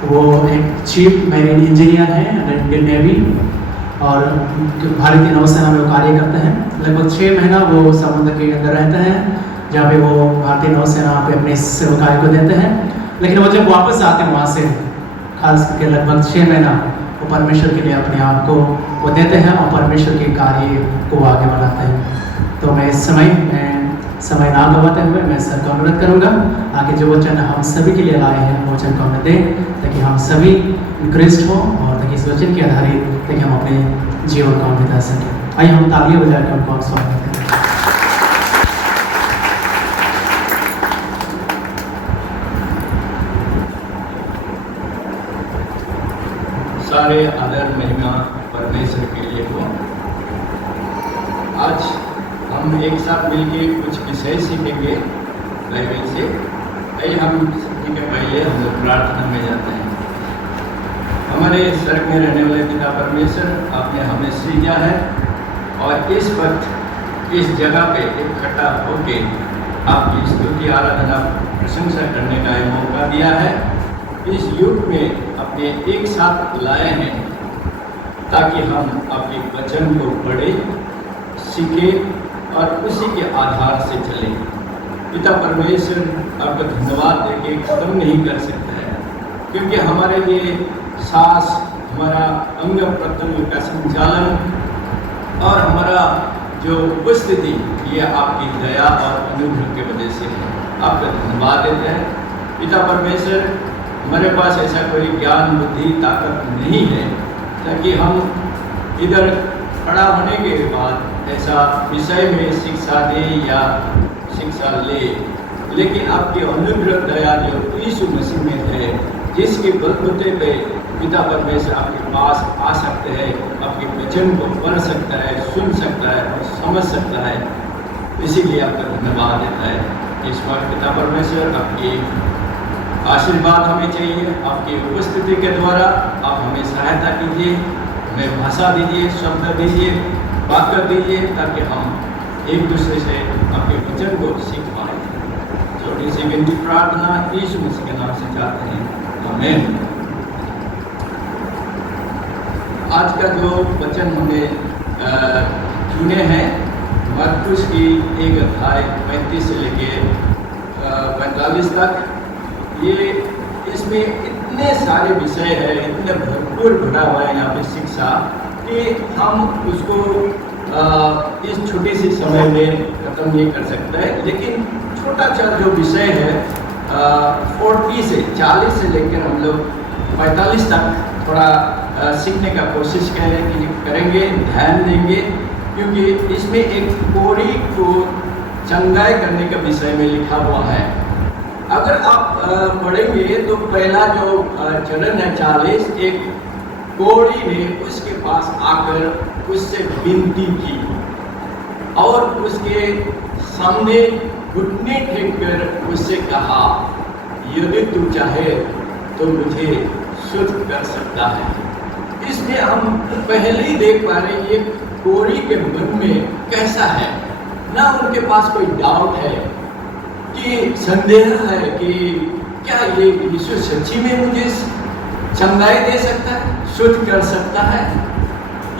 वो एक chief marine engineer हैं इंडियन नेवी और भारतीय नौसेना में वो कार्य करते हैं। लगभग 6 महीना वो समुद्र के अंदर रहते हैं, जहाँ पे वो भारतीय नौसेना पे अपने सेवकाई को देते हैं। लेकिन वो जब वापस आते हैं वहाँ से, खास करके लगभग 6 महीना वो परमेश्वर के लिए अपने आप को वो देते हैं और परमेश्वर के कार्य को आगे बढ़ाते हैं। तो मैं इस समय ना गवाते हुए मैं सर को अनुरोध करूँगा आगे जो वचन हम सभी के लिए लाए हैं वो वचन को हमें दें, ताकि हम सभी इंक्रेस्ड हों और ताकि इस वचन के आधारित ताकि हम अपने जीवन को बिता सकें। आइए हम तालियां बजाकर उनको स्वागत करें। सारे आदर महिमा परमेश्वर के लिए हो। आज हम एक साथ मिलकर कुछ विषय सीखेंगे बाइबल से। आइए हम सीखने के पहले हम लोग प्रार्थना में जाते हैं। हमारे स्वर्ग में रहने वाले पिता परमेश्वर, आपने हमें सृजा है और इस वक्त इस जगह पे इकट्ठा होके आपकी स्तुति आराधना प्रशंसा करने का ये मौका दिया है। इस युग में अपने एक साथ लाए हैं ताकि हम आपके वचन को पढ़ें, सीखें और उसी के आधार से चलें। पिता परमेश्वर, आपका धन्यवाद देके खत्म नहीं कर सकता है, क्योंकि हमारे लिए सांस, हमारा अंग प्रत्यंग का संचालन और हमारा जो उपस्थिति ये आपकी दया और अनुग्रह के वजह से है। आपका धन्यवाद देते हैं पिता परमेश्वर। हमारे पास ऐसा कोई ज्ञान, बुद्धि, ताकत नहीं है ताकि हम इधर खड़ा होने के बाद ऐसा विषय में शिक्षा दें या शिक्षा ले, लेकिन आपकी अनुग्रह दया जो यीशु मसीह में है, जिसके बलबूते पे पिता परमेश्वर आपके पास आ सकते हैं, आपके वचन को पढ़ सकता है, सुन सकता है और समझ सकता है। इसीलिए आपका धन्यवाद देता है। इस बार पिता परमेश्वर आपकी आशीर्वाद हमें चाहिए। आपकी उपस्थिति के द्वारा आप हमें सहायता कीजिए, हमें भाषा दीजिए, शब्द दीजिए, वाक्य दीजिए, ताकि हम एक दूसरे से आपके वचन को सीख पाएँ। छोटी सी विनती प्रार्थना यीशु मसीह के नाम से चाहते हैं, आमीन। आज का जो वचन हमें चुने हैं मरकुस की 1 अध्याय 35 से लेके 45 तक। ये इसमें इतने सारे विषय है, इतने भरपूर भरा हुआ है यहाँ पे शिक्षा कि हम उसको इस छोटी सी समय में खत्म नहीं कर सकते हैं। लेकिन छोटा सा जो विषय है 40 से लेकर हम लोग 45 तक थोड़ा सीखने का कोशिश करेंगे, ध्यान देंगे, क्योंकि इसमें एक कोढ़ी को चंगाई करने का विषय में लिखा हुआ है। अगर आप पढ़ेंगे तो पहला जो चरण है 40, एक कोढ़ी ने उसके पास आकर उससे विनती की और उसके सामने घुटने टेक कर उससे कहा, यदि तू चाहे तो मुझे शुद्ध कर सकता है। इसमें हम पहले ही देख पा रहे हैं ये कोढ़ी के मन में कैसा है। ना उनके पास कोई डाउट है कि संदेह है कि क्या ये यीशु सच्ची में मुझे चंगाई दे सकता है, शुद्ध कर सकता है,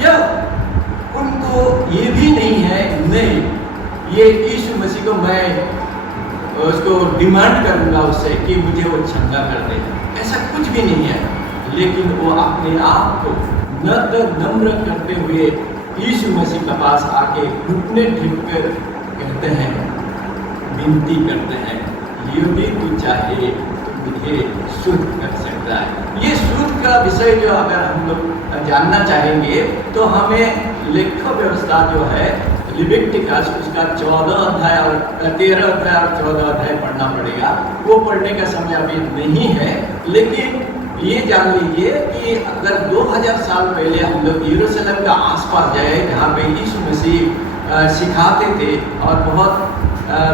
या उनको ये भी नहीं है, नहीं ये यीशु मसीह को मैं उसको डिमांड करूंगा उससे कि मुझे वो चंगा कर दे, ऐसा कुछ भी नहीं है। लेकिन वो अपने आप को नम्र करते हुए यीशु मसीह के पास आके घुटने टेक कर कहते हैं, विनती करते हैं, यदि तू चाहे तो मुझे शुद्ध कर सकता है। ये शुद्ध का विषय जो अगर हम लोग जानना चाहेंगे तो हमें लेखा व्यवस्था जो है लिविटिकस उसका 14 अध्याय और 13 अध्याय और 14 अध्याय पढ़ना पड़ेगा। वो पढ़ने का समय अभी नहीं है, लेकिन ये जान लीजिए कि अगर 2000 साल पहले हम लोग यरूशलेम का आसपास जाए जहाँ पे यीशु मसीह सिखाते थे और बहुत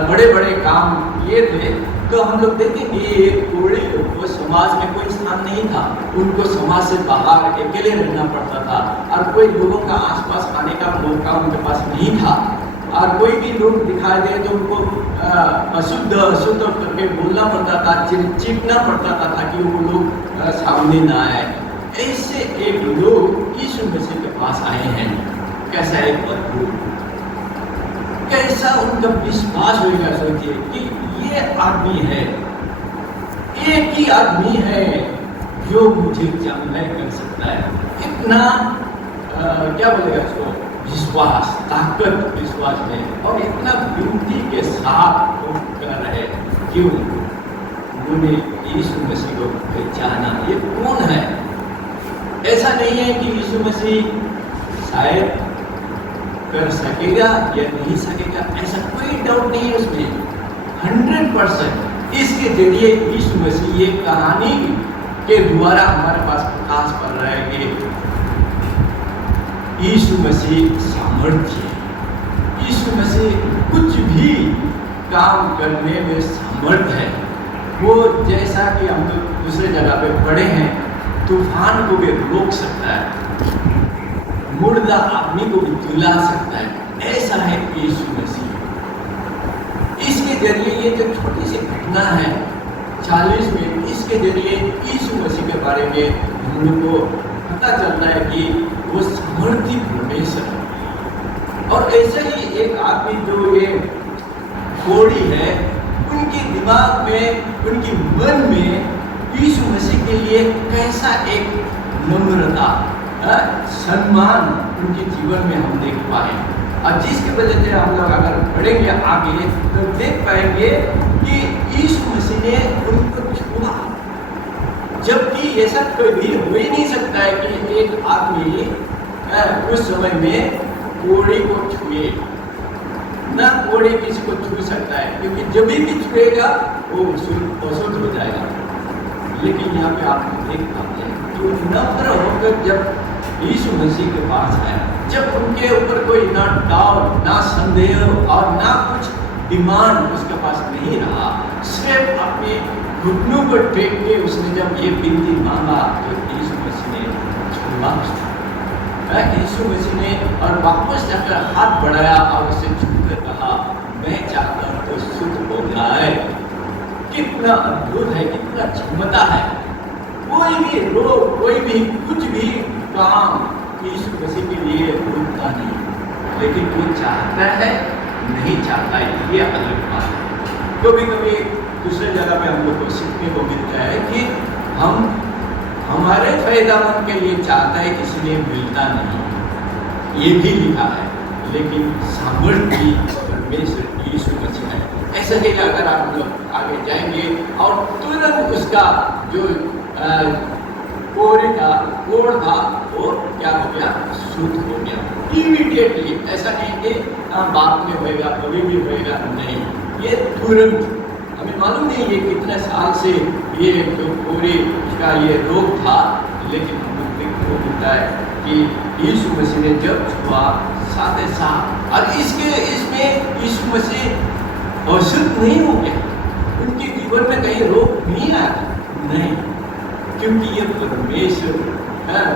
बड़े बड़े काम किए थे, तो हम लोग देखेंगे ये कोढ़ी लोग को समाज में कोई स्थान नहीं था। उनको समाज से बाहर अकेले रहना पड़ता था और कोई लोगों का आसपास आने का मौका उनके पास नहीं था। और कोई भी लोग दिखाई दे तो उनको अशुद्ध अशुद्ध करके बोलना पड़ता था, चीखना पड़ता था ताकि वो लोग सामने ना आए। ऐसे एक लोग यीशु मसीह के पास आए हैं। कैसा एक अद्भुत, कैसा उनका विश्वास होगा। सोचिए कि ये आदमी है, एक ही आदमी है जो मुझे चंगाई कर सकता है। इतना क्या बोलेगा इसको, विश्वास, ताकत विश्वास है, और इतना विनती के साथ वो कर रहे। क्यों? उन्होंने यीशु मसीह को पहचाना, ये कौन है। ऐसा नहीं है कि यीशु मसीह शायद कर सकेगा या नहीं सकेगा, ऐसा कोई डाउट नहीं है उसमें। 100% इसके जरिए यीशु मसीह ये कहानी के द्वारा हमारे पास प्रकाश पड़ रहा है कि यीशु मसीह सामर्थ्य, यीशु मसीह कुछ भी काम करने में समर्थ है। वो जैसा कि हम लोग दूसरे जगह पे पढ़े हैं, तूफान को भी रोक सकता है, मुर्दा आदमी को भी जिला सकता है। ऐसा है यीशु मसीह। इसके जरिए ये जो छोटी सी घटना है 40 में, इसके जरिए यीशु मसीह के बारे में हम लोग को पता चलता है कि वो समर्थी परमेश्वर है। और ऐसे ही एक आदमी जो ये कोढ़ी है, उनके दिमाग में, उनके मन में यीशु मसीह के लिए कैसा एक नम्रता, सम्मान उनके जीवन में हम देख पाए। और जिसकी वजह से हम लोग अगर पढ़ेंगे आगे तो देख पाएंगे कि यीशु मसीह ने उनको छुआ, जबकि ऐसा कभी हो ही नहीं सकता है कि एक आदमी उस समय में कोढ़ी को छुए। ना कोढ़ी किसी को छू सकता है, क्योंकि जब भी छुएगा वो अशुद्ध हो जाएगा। लेकिन यहाँ पे आप देख पाते हैं कि वो नम्र होकर जब यीशु मसीह के पास आया, जब उनके ऊपर कोई ना डाउट, ना संदेह और ना कुछ डिमांड उसके पास नहीं रहा, सिर्फ अपने घुटनों को टेक के उसने जब ये विनती मांगा तो यीशु मसीह ने छुआ। यीशु मसीह ने और वापस जाकर हाथ बढ़ाया और उसे छूकर कहा, मैं चाहता हूँ तो शुद्ध हो जाए। कितना अद्भुत है, कितना क्षमता है। कोई भी रोग, कोई भी कुछ भी काम यीशु मसीह के लिए रुकता नहीं, लेकिन वो चाहता है, नहीं चाहता है, ये अलग बात है। कभी कभी दूसरे जगह पे हम लोग को सीखने को मिलता है कि हम हमारे फायदामंद के लिए चाहता है, इसलिए मिलता नहीं, ये भी लिखा है। लेकिन सामर्थ्य परमेश्वर यीशु मसीह है। ऐसे ही अगर आप लोग आगे जाएंगे और तुरंत उसका जो कोढ़ था वो क्या हो गया, शुद्ध हो गया इमीडिएटली। ऐसा नहीं कि बाद में होएगा, कभी भी होएगा, नहीं, ये तुरंत। हमें मालूम नहीं ये कितने साल से ये जो कोढ़ का ये रोग था, लेकिन हम लोग देखने को मिलता है कि यीशु मसीह ने जब छुआ साथ ही साथ, और इसमें यीशु मसीह अशुद्ध नहीं हो गया, उनके जीवन में कहीं रोग नहीं आया, नहीं, क्योंकि ये परमेश्वर,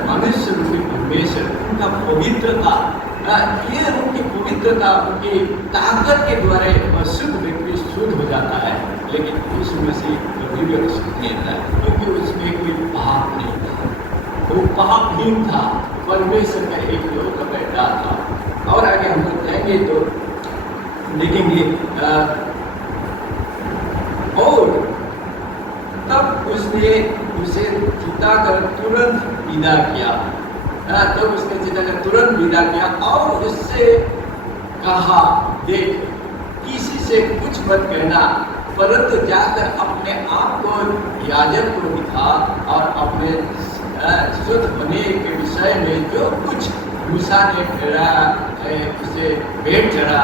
मनुष्य रूपी परमेश्वर, उनका पवित्रता, ये उनकी पवित्रता, उनकी ताकत के द्वारा अशुद्ध व्यक्ति शुद्ध हो जाता है। लेकिन यीशु मसीह कभी भी अशुद्ध नहीं होता है, क्योंकि उसमें कोई पाप नहीं था, वो पापहीन था, परमेश्वर का एक लोग का बेटा था। और आगे हम लोग जाएंगे तो देखेंगे और तब उसने उसे चिताकर तुरंत विदा किया, तब उसने चिताकर तुरंत विदा किया और उससे कहा, देख, किसी से कुछ मत कहना, परंतु जाकर अपने आप को याजक को दिखा और अपने शुद्ध होने के विषय में जो कुछ मूसा ने ठहरा उसे भेंट चढ़ा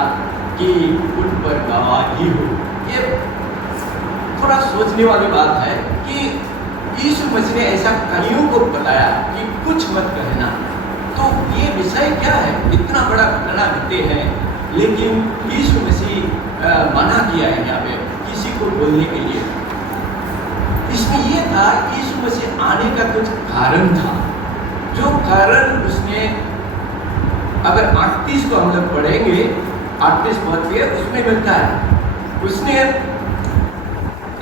कि उन पर गवाही हो। ये थोड़ा सोचने वाली बात है कि यीशु मसीह ने ऐसा कईयों को बताया कि कुछ मत कहना, तो ये विषय क्या है, इतना बड़ा घटना घटे हैं, लेकिन यीशु मसीह मना किया है यहाँ पे किसी को बोलने के लिए। इसमें ये था यीशु मसीह आने का कुछ कारण था, जो कारण उसने, अगर 38 को हम लोग पढ़ेंगे, 38 पद के उसमें मिलता है। उसने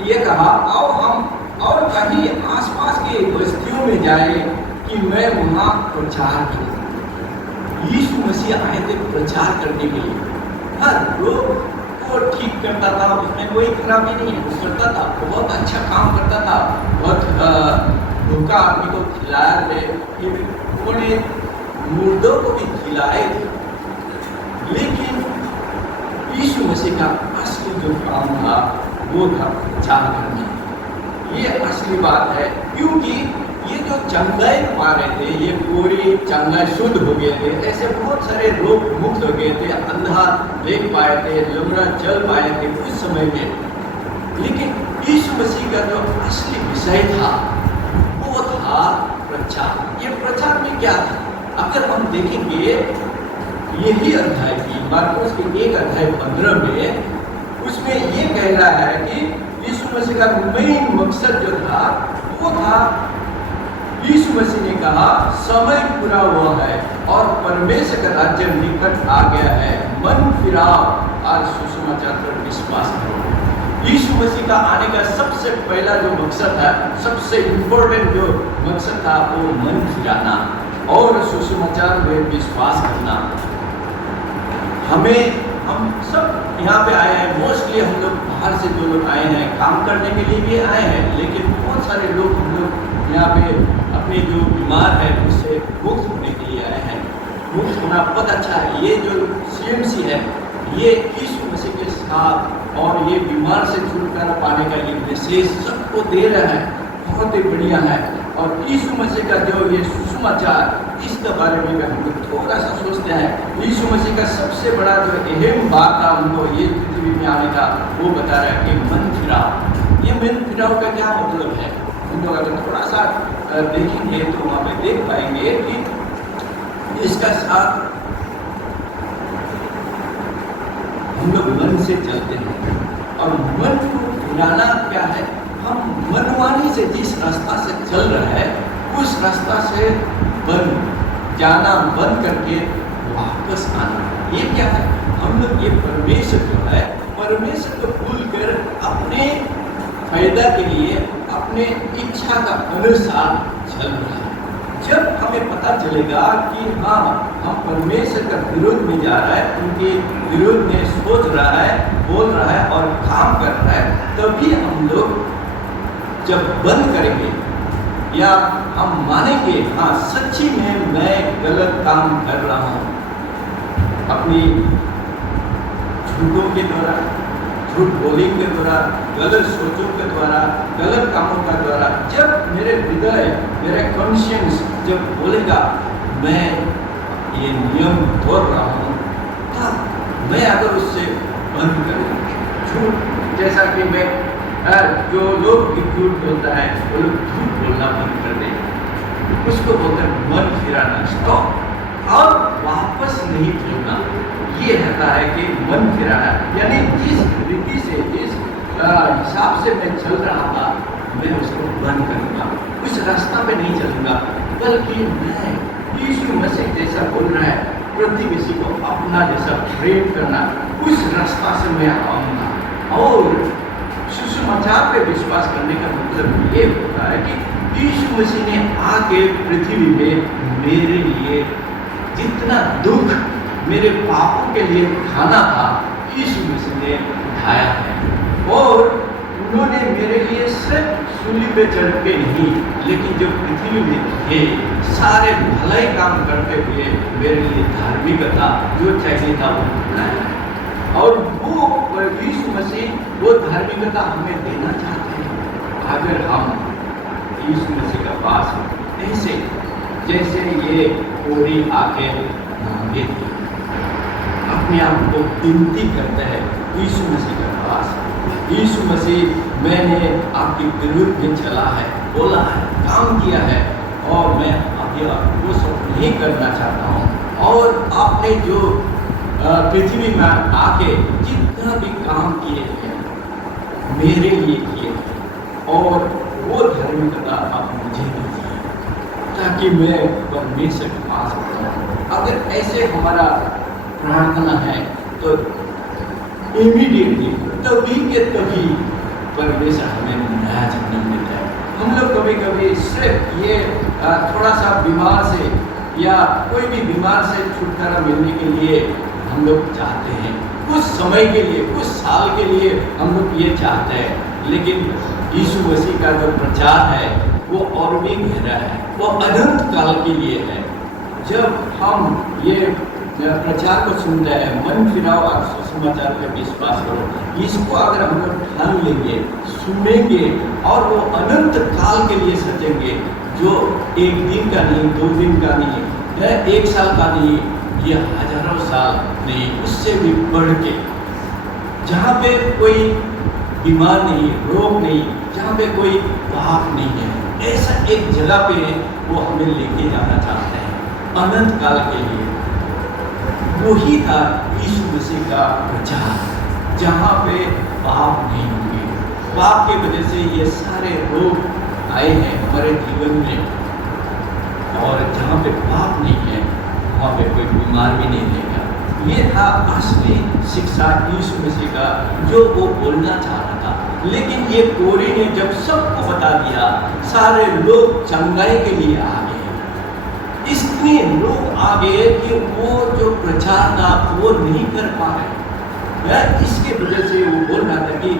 ये कहा आओ हम और कहीं आसपास की बस्तियों में जाए कि मैं वहाँ प्रचार करूँ। यीशु मसीह आए थे प्रचार करने के लिए। हर लोग को ठीक करता था, उसमें कोई खराबी नहीं है, वो करता था, बहुत अच्छा काम करता था, बहुत भूखा आदमी को खिलाया थे, उन्होंने मुर्दों को भी खिलाए थे। लेकिन यीशु मसीह का असली जो काम था वो था प्रचार करना। ये असली बात है, क्योंकि ये जो चंगाई पा रहे थे, ये पूरी चंगाई शुद्ध हो गए थे, ऐसे बहुत सारे लोग मुक्त हो गए थे, अंधा देख पाए थे, लंगड़ा चल पाए थे उस समय में। लेकिन यीशु मसीह का जो असली विषय था वो था प्रचार। ये प्रचार में क्या था? अगर हम देखेंगे यही अध्याय की मार्कुस के 1 अध्याय 15 में, उसमें ये कह रहा है कि यीशु मसीह का मेन मकसद जो था वो था, यीशु मसीह ने कहा समय पूरा हुआ है और परमेश्वर का राज्य निकट आ गया है, मन फिराओ और सुसमाचार पर विश्वास करो। यीशु मसीह का आने का सबसे पहला जो मकसद था, सबसे इम्पोर्टेंट जो मकसद था वो मन फिराना और सुसमाचार में विश्वास करना। हम सब यहाँ पे आए हैं, मोस्टली हम लोग बाहर से जो लोग आए हैं काम करने के लिए भी आए हैं, लेकिन बहुत सारे लोग हम लोग यहाँ पे अपने जो बीमार है उससे मुक्त होने के लिए आए हैं। मुक्त होना बहुत अच्छा है। ये जो CMC है ये यीशु मसीह के साथ और ये बीमार से छुटकारा पाने का ये विशेष सबको दे रहा है, बहुत ही बढ़िया है। और यीशु मसीह का जो ये सुसमाचार, इसके बारे में भी हम लोग थोड़ा सा सोचते हैं। यीशु मसीह का सबसे बड़ा जो अहम बात था उनको ये पृथ्वी में आने का, वो बता रहा है कि मन फिराओ। ये मन फिराओ का क्या मतलब है? हम लोग अगर थोड़ा सा देखेंगे तो वहाँ पे देख पाएंगे कि इसका साथ हम लोग मन से चलते हैं और मन को फिराना क्या है? हम मनमानी से जिस रास्ता से चल रहा है उस रास्ता से जाना बंद करके वापस आना। ये क्या है? हम लोग ये परमेश्वर जो है, परमेश्वर को भूल कर अपने फायदा के लिए अपने इच्छा का अनुसार चल रहा है। जब हमें पता चलेगा कि हाँ हम परमेश्वर का विरोध में जा रहा है, उनके विरोध में सोच रहा है, बोल रहा है और काम कर रहा है, तभी हम लोग जब बंद करेंगे या हम मानेंगे हाँ सच्ची में मैं गलत काम कर रहा हूँ, अपनी झूठों के द्वारा, झूठ बोलने के द्वारा, गलत सोचों के द्वारा, गलत कामों का द्वारा, जब मेरे हृदय, मेरा कॉन्शियंस जब बोलेगा मैं ये नियम तोड़ रहा हूँ, तब मैं अगर उससे बंद करूँ, झूठ जैसा कि मैं जो लोग झूठ बोलता है वो लोग झूठ बोलना बंद कर दें, उसको बोलते हैं मन फिराना, स्टॉप और वापस नहीं फिरना। ये रहता है कि मन फिराना, यानी जिस रीति से जिस हिसाब से मैं चल रहा था मैं उसको बंद करूँगा, उस रास्ता पे नहीं चलूँगा, बल्कि मैं यीशु मसीह जैसा बोल रहा है प्रति किसी को अपना जैसा प्रेम करना, उस रास्ता से मैं आऊँगा। और सुसमाचार पे विश्वास करने का मतलब ये होता है कि यीशु मसीह ने आके पृथ्वी में मेरे लिए जितना दुख मेरे पापों के लिए उठाना था, यीशु मसीह ने उठाया है। और उन्होंने मेरे लिए सिर्फ सूली पे चढ़ के नहीं, लेकिन जो पृथ्वी में थे सारे भलाई काम करते हुए मेरे लिए धार्मिकता जो चाहिए था वो उठाया। और वो यीशु मसीह वो धार्मिकता हमें देना चाहते हैं अगर हम यीशु मसीह का पास ऐसे जैसे ये कोरी आके मांगे थे, अपने आप को विनती करते हैं यीशु मसीह के पास, यीशु मसीह मैंने आपके विरुद्ध में चला है, बोला है, काम किया है और मैं अभी आपको सब नहीं करना चाहता हूँ। और आपने जो पृथ्वी में आके जितना भी काम किए थे मेरे लिए किए थे और वो धार्मिकता आप मुझे दीजिए ताकि मैं परमेश्वर के पास जाऊँ। अगर ऐसे हमारा प्रार्थना है तो इमीडिएटली तभी के तभी परमेश्वर हमें नया जन्म देता है। हम लोग कभी कभी सिर्फ ये थोड़ा सा बीमार से या कोई भी बीमार से छुटकारा मिलने के लिए हम लोग चाहते हैं, कुछ समय के लिए, कुछ साल के लिए हम लोग ये चाहते हैं, लेकिन यीशु मसीह का जो प्रचार है वो और भी गहरा है, वो अनंत काल के लिए है। जब हम ये प्रचार को सुनते हैं, मन फिराओ और सुसमाचार पर विश्वास करो, इसको अगर हम लोग ठान लेंगे, सुनेंगे और वो अनंत काल के लिए सचेंगे, जो एक दिन का नहीं, 2 दिन का नहीं, 1 साल का नहीं, ये हजारों साल नहीं, उससे भी बढ़ के, जहाँ पे कोई बीमार नहीं, रोग नहीं, जहाँ पे कोई पाप नहीं है, ऐसा एक जगह पे वो हमें लेके जाना चाहते हैं अनंत काल के लिए। वही था यीशु मसीह का प्रचार, जहाँ पे पाप नहीं होंगे। पाप के वजह से ये सारे रोग आए हैं हमारे जीवन में, और जहाँ पे पाप नहीं है वहाँ पे कोई बीमार भी नहीं रहेगा। ये था असली शिक्षा यीशु मसीह का, जो वो बोलना चाह रहा था। लेकिन ये कोरे ने जब सबको बता दिया, सारे लोग चंगाई के लिए आ गए। इतने लोग आ गए कि वो जो प्रचार था वो नहीं कर पा रहे। इसके वजह से वो बोल रहा था कि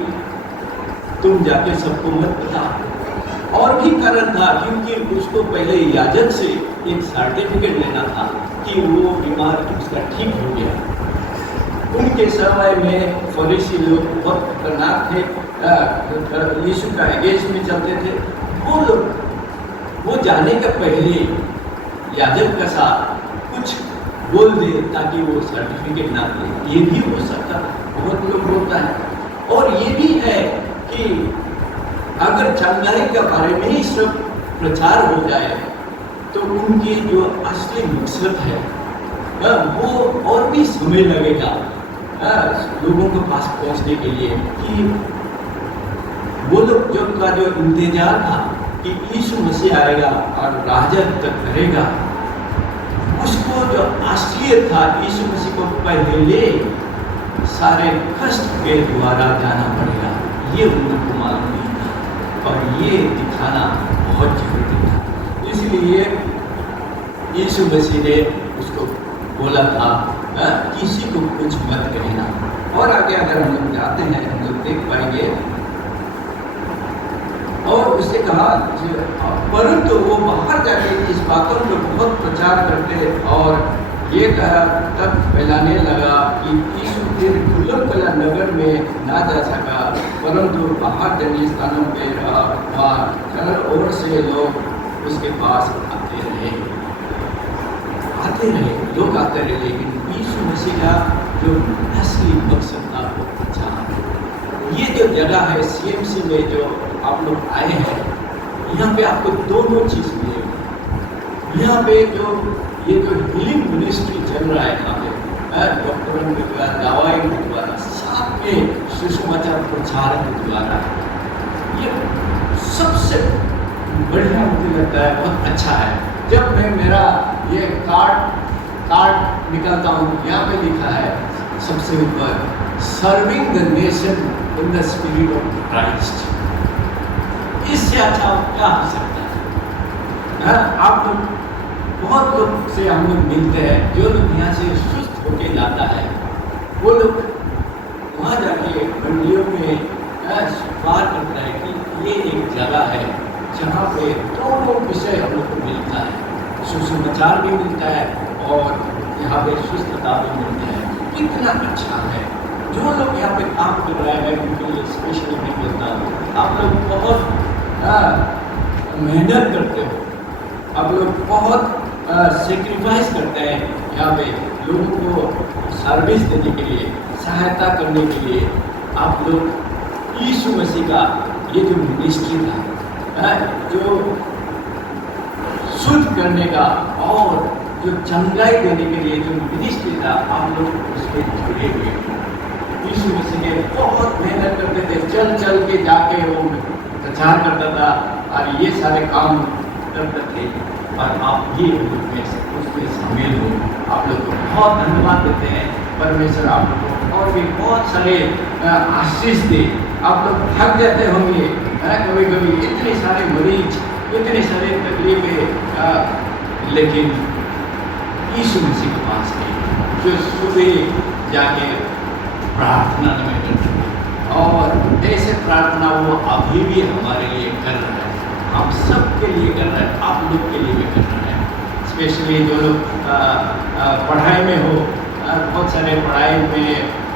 तुम जाके सबको मत बताओ। और भी कारण था, क्योंकि उसको पहले याजक से एक सर्टिफिकेट लेना था कि वो बीमार उसका ठीक हो गया। उनके समय में फरीसी लोग बहुत खतरनाक थे, यीशु का अगेंस्ट में चलते थे। वो लोग वो जाने के पहले याजक का साथ कुछ बोल दे ताकि वो सर्टिफिकेट ना दे, ये भी हो सकता, बहुत लोग बोलता है। और ये भी है कि अगर चंगाई के बारे में ही सब प्रचार हो जाए तो उनकी जो असली मकसद है वो और भी समय लगेगा लोगों के पास पहुंचने के लिए। कि वो लोग जो इंतजार था कि यीशु मसीह आएगा और राजत्व तक करेगा, उसको जो असलियत था, यीशु मसीह को पहले सारे कष्ट के द्वारा जाना पड़ेगा, ये उनको मालूम नहीं था और ये दिखाना बहुत जरूरी था। इसलिए यीशु मसीह ने उसको बोला था किसी को कुछ मत कहना। और आगे अगर हम लोग जाते हैं हम लोग देख पाएंगे, और उसने कहा परंतु वो बाहर जाके इस बातों को बहुत प्रचार करते और ये कहा तब फैलाने लगा कि यीशु फिर खुल्लम-खुल्ला नगर में ना जा सका, परंतु बाहर जंगली स्थानों पे रहा। वहाँ चारों ओर से लोग उसके पास आते रहे, लोग आते रहे। लेकिन यीशु मसीह का जो असली मकसद था वो प्रचार। ये जो जगह है CMC में जो आप लोग आए हैं, यहाँ पे आपको दोनों चीज़ मिलेगी। यहाँ पे जो ये जो हीलिंग मिनिस्ट्री चल रहा है, यहाँ पे डॉक्टरों के द्वारा, दवाई के द्वारा, साथ में सुसमाचार प्रचार के द्वारा, ये सबसे बढ़िया मुझे लगता है, बहुत अच्छा है। जब मैं मेरा ये कार्ड निकालता हूँ, यहाँ पे लिखा है सबसे ऊपर, serving the nation in the spirit of Christ. इससे अच्छा क्या हो सकता है? आप लोग बहुत लोग से हम लोग मिलते हैं, जो लोग यहाँ से सुस्त होके जाता है, वो लोग वहाँ जाके मंडियों में बात करता है कि ये एक जगह है जहाँ पे दोनों विषय हम लोग को मिलता है, सुसमाचार भी मिलता है और यहाँ पे सुस्तता भी मिलती है। कितना अच्छा है। जो लोग यहाँ पे काम कर रहे हैं, उनके लिए स्पेशली नहीं बोलता, आप लोग बहुत मेहनत करते हो, आप लोग बहुत सेक्रीफाइस करते हैं यहाँ पे लोगों को सर्विस देने के लिए, सहायता करने के लिए। आप लोग यीशु मसीह का ये जो मिनिस्ट्री था, जो शुद्ध करने का और जो चंगाई देने के लिए जो मिनिस्ट्री था, आप लोग उसमें जुड़े हुए। यीशु मसीह ने बहुत मेहनत करते थे, चल चल के जाके वो प्रचार करता था और ये सारे काम करते थे, और आप ये उसमें शामिल हो। आप लोग को बहुत धन्यवाद देते हैं। परमेश्वर आप लोग को और भी बहुत सारे आशीष दे। आप लोग थक जाते होंगे कभी कभी, इतने सारे मरीज, इतने सारे तकलीफें, लेकिन यीशु मसीह के पास गए जो सुबह जाके प्रार्थना में करते हैं और ऐसे प्रार्थना वो अभी भी हमारे लिए कर रहा है, हम सब के लिए कर रहा है, आप लोग के लिए भी कर रहा है। स्पेशली जो लोग पढ़ाई में हो, बहुत सारे पढ़ाई में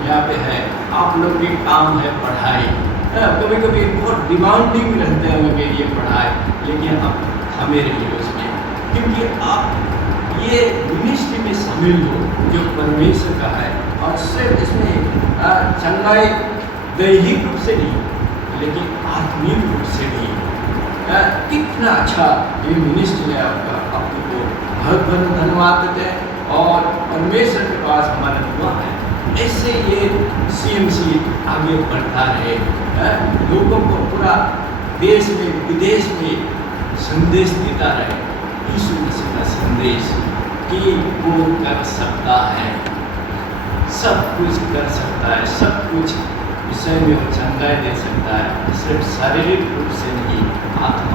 यहाँ पे है, आप लोग के काम है पढ़ाई। कभी कभी बहुत डिमांडिंग रहते हैं उनके लिए पढ़ाई, लेकिन अब हमें रहिए उसमें, क्योंकि आप ये मिनिस्ट्री में शामिल हो जो परमेश्वर का है। और सिर्फ इसमें चंगाई दैहिक रूप से नहीं, लेकिन आत्मिक रूप से भी। कितना अच्छा ये मिनिस्ट्री है आपका, आपको बहुत बहुत धन्यवाद देते हैं। और परमेश्वर के पास हमारा दुआ है ऐसे ये CMC आगे बढ़ता रहे, लोगों को पूरा देश में विदेश में संदेश देता रहे, यीशु मसीह का संदेश कि वो कर सकता है, सब कुछ कर सकता है, सब कुछ विषय में वो चंगाई दे सकता है, सिर्फ शारीरिक रूप से नहीं, आत्मिक